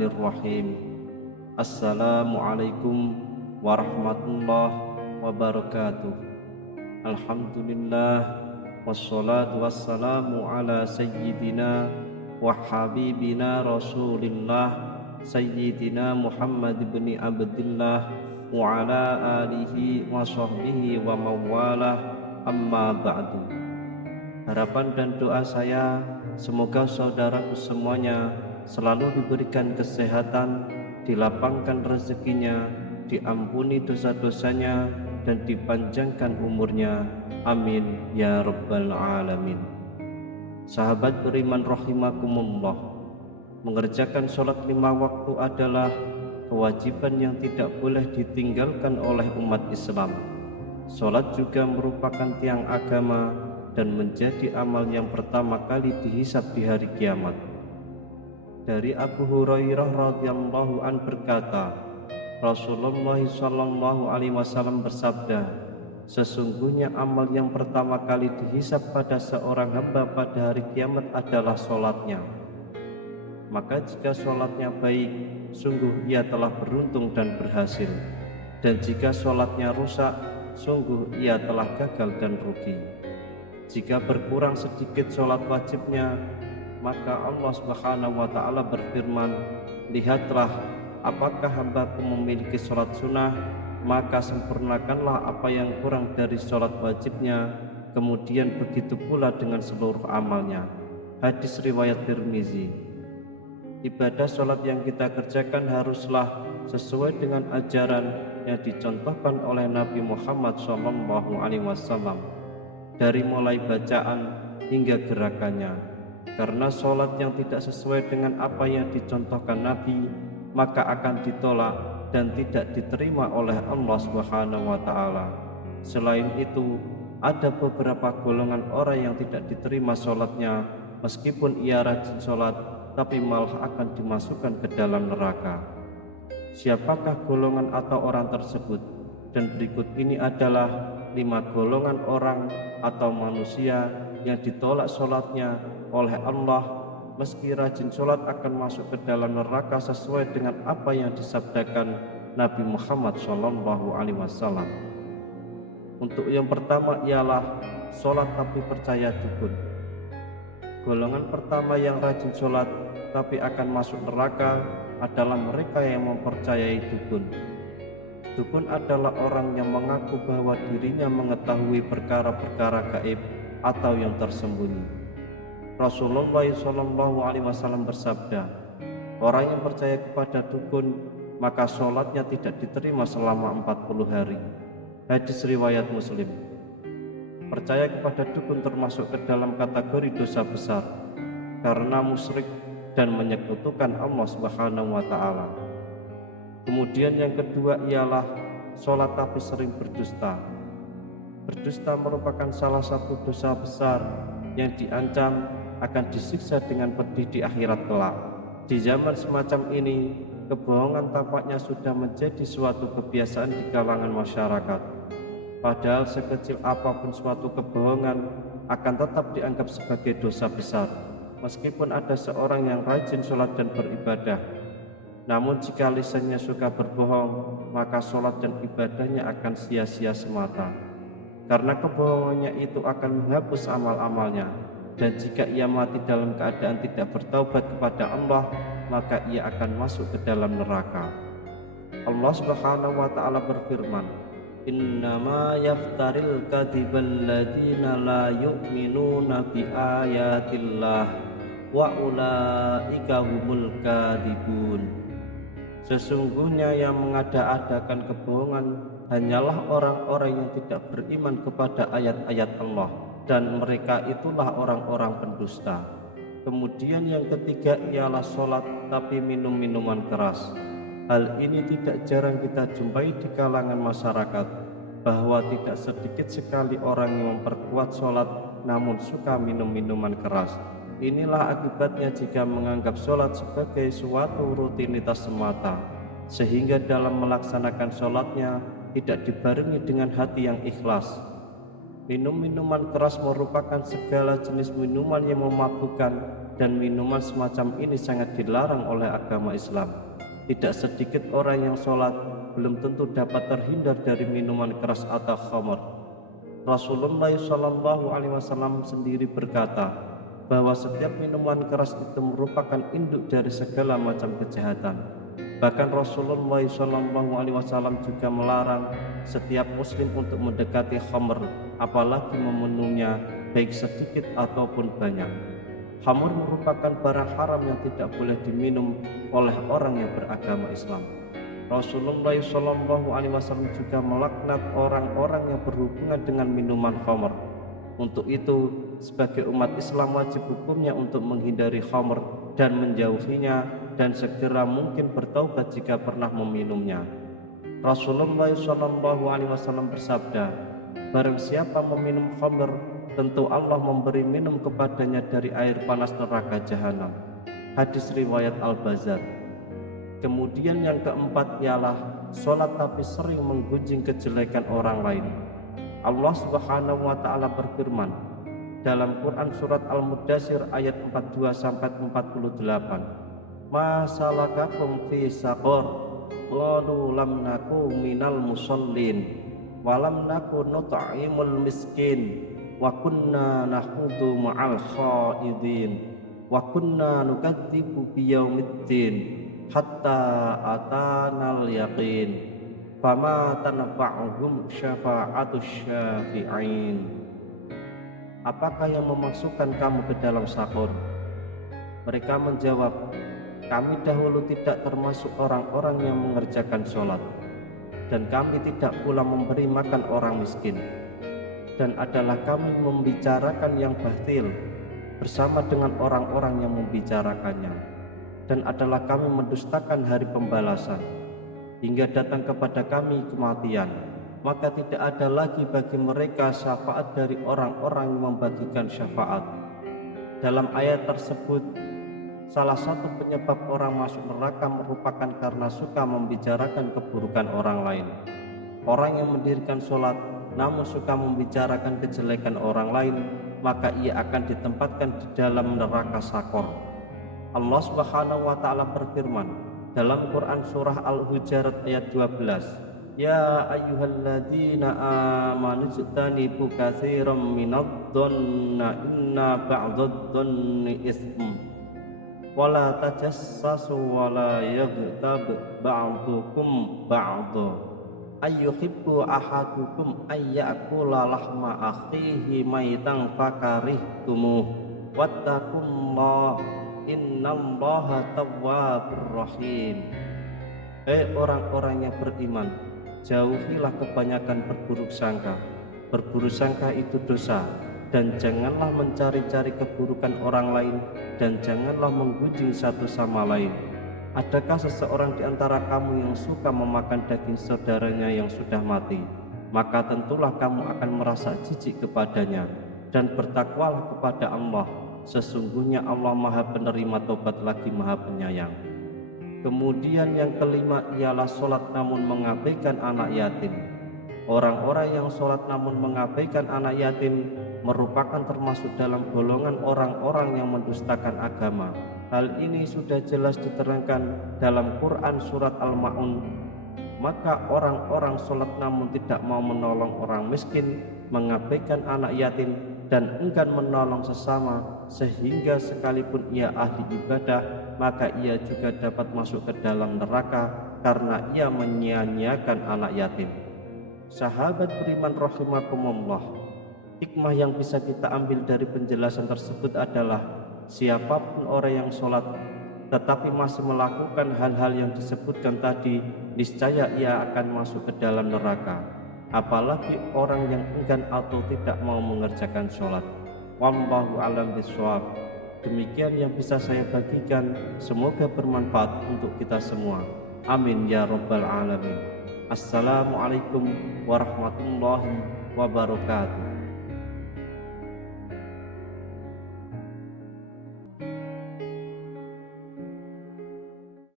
Bismillahirrahmanirrahim. Assalamualaikum warahmatullahi wabarakatuh. Alhamdulillah, wassalatu wassalamu ala sayyidina wa habibina rasulillah Sayyidina Muhammad ibn Abdillah wa ala alihi wa sahbihi wa mawalah, amma ba'du. Harapan dan doa saya semoga saudaraku semuanya selalu diberikan kesehatan, dilapangkan rezekinya, diampuni dosa-dosanya, dan dipanjangkan umurnya. Amin ya rabbal alamin. Sahabat beriman rahimakumullah, mengerjakan sholat 5 waktu adalah kewajiban yang tidak boleh ditinggalkan oleh umat Islam. Sholat juga merupakan tiang agama dan menjadi amal yang pertama kali dihisab di hari kiamat. Dari Abu Hurairah radhiyallahu an berkata, Rasulullah sallallahu alaihi wasallam bersabda, sesungguhnya amal yang pertama kali dihisab pada seorang hamba pada hari kiamat adalah sholatnya. Maka jika sholatnya baik, sungguh ia telah beruntung dan berhasil. Dan jika sholatnya rusak, sungguh ia telah gagal dan rugi. Jika berkurang sedikit sholat wajibnya, maka Allah Subhanahu wa ta'ala berfirman, lihatlah, apakah hambaku memiliki sholat sunnah, maka sempurnakanlah apa yang kurang dari sholat wajibnya, kemudian begitu pula dengan seluruh amalnya. Hadis riwayat Tirmizi. Ibadah sholat yang kita kerjakan haruslah sesuai dengan ajaran yang dicontohkan oleh Nabi Muhammad SAW, dari mulai bacaan hingga gerakannya. Karena sholat yang tidak sesuai dengan apa yang dicontohkan Nabi, maka akan ditolak dan tidak diterima oleh Allah Subhanahu wa ta'ala. Selain itu, ada beberapa golongan orang yang tidak diterima sholatnya, meskipun ia rajin sholat, tapi malah akan dimasukkan ke dalam neraka. Siapakah golongan atau orang tersebut? Dan berikut ini adalah 5 golongan orang atau manusia yang ditolak sholatnya oleh Allah, meski rajin sholat akan masuk ke dalam neraka sesuai dengan apa yang disabdakan Nabi Muhammad SAW. Untuk yang pertama ialah sholat tapi percaya dukun. Golongan pertama yang rajin sholat tapi akan masuk neraka adalah mereka yang mempercayai dukun. Dukun adalah orang yang mengaku bahwa dirinya mengetahui perkara-perkara gaib atau yang tersembunyi. Rasulullah SAW bersabda, orang yang percaya kepada dukun maka sholatnya tidak diterima selama 40 hari. Hadis riwayat Muslim. Percaya kepada dukun termasuk ke dalam kategori dosa besar karena musyrik dan menyekutukan Allah Subhanahu wa ta'ala. Kemudian yang kedua ialah sholat tapi sering berdusta. Berdusta merupakan salah satu dosa besar yang diancam akan disiksa dengan pedih di akhirat kelak. Di zaman semacam ini, kebohongan tampaknya sudah menjadi suatu kebiasaan di kalangan masyarakat. Padahal sekecil apapun suatu kebohongan akan tetap dianggap sebagai dosa besar, meskipun ada seorang yang rajin sholat dan beribadah. Namun jika lisannya suka berbohong, maka sholat dan ibadahnya akan sia-sia semata, karena kebohongannya itu akan menghapus amal-amalnya. Dan jika ia mati dalam keadaan tidak bertaubat kepada Allah, maka ia akan masuk ke dalam neraka. Allah Subhanahu wa ta'ala berfirman, innama yaftaril kadhibal ladzina la yu'minuna bi ayatillah wa ulaika humul kadhibun. Sesungguhnya yang mengada-adakan kebohongan hanyalah orang-orang yang tidak beriman kepada ayat-ayat Allah, dan mereka itulah orang-orang pendusta. Kemudian yang ketiga ialah sholat tapi minum minuman keras. Hal ini tidak jarang kita jumpai di kalangan masyarakat, bahwa tidak sedikit sekali orang yang memperkuat sholat namun suka minum minuman keras. Inilah akibatnya jika menganggap sholat sebagai suatu rutinitas semata, sehingga dalam melaksanakan sholatnya tidak dibarengi dengan hati yang ikhlas. Minum minuman keras merupakan segala jenis minuman yang memabukkan, dan minuman semacam ini sangat dilarang oleh agama Islam. Tidak sedikit orang yang sholat belum tentu dapat terhindar dari minuman keras atau khamr. Rasulullah SAW sendiri berkata bahwa setiap minuman keras itu merupakan induk dari segala macam kejahatan. Bahkan Rasulullah SAW juga melarang setiap muslim untuk mendekati khamr, apalagi meminumnya baik sedikit ataupun banyak. Khamr merupakan barang haram yang tidak boleh diminum oleh orang yang beragama Islam. Rasulullah SAW juga melaknat orang-orang yang berhubungan dengan minuman khamr. Untuk itu, sebagai umat Islam wajib hukumnya untuk menghindari khamr dan menjauhinya, dan segera mungkin bertaubat jika pernah meminumnya. Rasulullah SAW bersabda, barang siapa meminum khamr, tentu Allah memberi minum kepadanya dari air panas neraka jahanam. Hadis riwayat Al-Bazzar. Kemudian yang keempat ialah sholat tapi sering menggunjing kejelekan orang lain. Allah Subhanahu wa Ta'ala berfirman dalam Quran surat Al-Mudaththir ayat 42-48, ma salakakum fi saqar, qalu lam naku minal musallin wa lam naku nut'imul miskin wa kunna nahudu ma'al khaidin wa kunna nukadzibu biyaumiddin hatta atanal yaqin fama tanfa'uhum syafa'atus syafi'in. Apakah yang memasukkan kamu ke dalam saqar? Mereka menjawab, kami dahulu tidak termasuk orang-orang yang mengerjakan sholat, dan kami tidak pula memberi makan orang miskin, dan adalah kami membicarakan yang batil bersama dengan orang-orang yang membicarakannya, dan adalah kami mendustakan hari pembalasan hingga datang kepada kami kematian, maka tidak ada lagi bagi mereka syafaat dari orang-orang yang membagikan syafaat. Dalam ayat tersebut, salah satu penyebab orang masuk neraka merupakan karena suka membicarakan keburukan orang lain. Orang yang mendirikan sholat namun suka membicarakan kejelekan orang lain, maka ia akan ditempatkan di dalam neraka sakor. Allah Subhanahu wa Ta'ala berfirman dalam Quran surah Al-Hujurat ayat 12, ya ayyuhalladzina amanu ijtanibu katsiran minadh-dhanni inna ba'dadh-dhanni itsm wala tajassasu wala yaghtab ba'dukum ba'dha ayyuhibbu ahadukum ayyakula lahma akhihi maitan fakarihtumuh wattaqullaha innallaha tawwabur rahim. Orang-orang yang beriman, jauhilah kebanyakan berburuk sangka. Berburuk sangka itu dosa, dan janganlah mencari-cari keburukan orang lain, dan janganlah menggunjing satu sama lain. Adakah seseorang di antara kamu yang suka memakan daging saudaranya yang sudah mati? Maka tentulah kamu akan merasa jijik kepadanya, dan bertakwalah kepada Allah. Sesungguhnya Allah Maha Penerima Tobat lagi Maha Penyayang. Kemudian yang kelima ialah sholat namun mengabaikan anak yatim. Orang-orang yang sholat namun mengabaikan anak yatim merupakan termasuk dalam golongan orang-orang yang mendustakan agama. Hal ini sudah jelas diterangkan dalam Quran surat Al-Ma'un. Maka orang-orang sholat namun tidak mau menolong orang miskin, mengabaikan anak yatim, dan enggan menolong sesama, sehingga sekalipun ia ahli ibadah, maka ia juga dapat masuk ke dalam neraka karena ia menyia-nyiakan anak yatim. Sahabat beriman rahimakumullah, hikmah yang bisa kita ambil dari penjelasan tersebut adalah siapapun orang yang sholat tetapi masih melakukan hal-hal yang disebutkan tadi, niscaya ia akan masuk ke dalam neraka. Apalagi orang yang enggan atau tidak mau mengerjakan sholat. Wallahu a'lam bishawab. Demikian yang bisa saya bagikan, semoga bermanfaat untuk kita semua. Amin ya rabbal alamin. Assalamualaikum warahmatullahi wabarakatuh.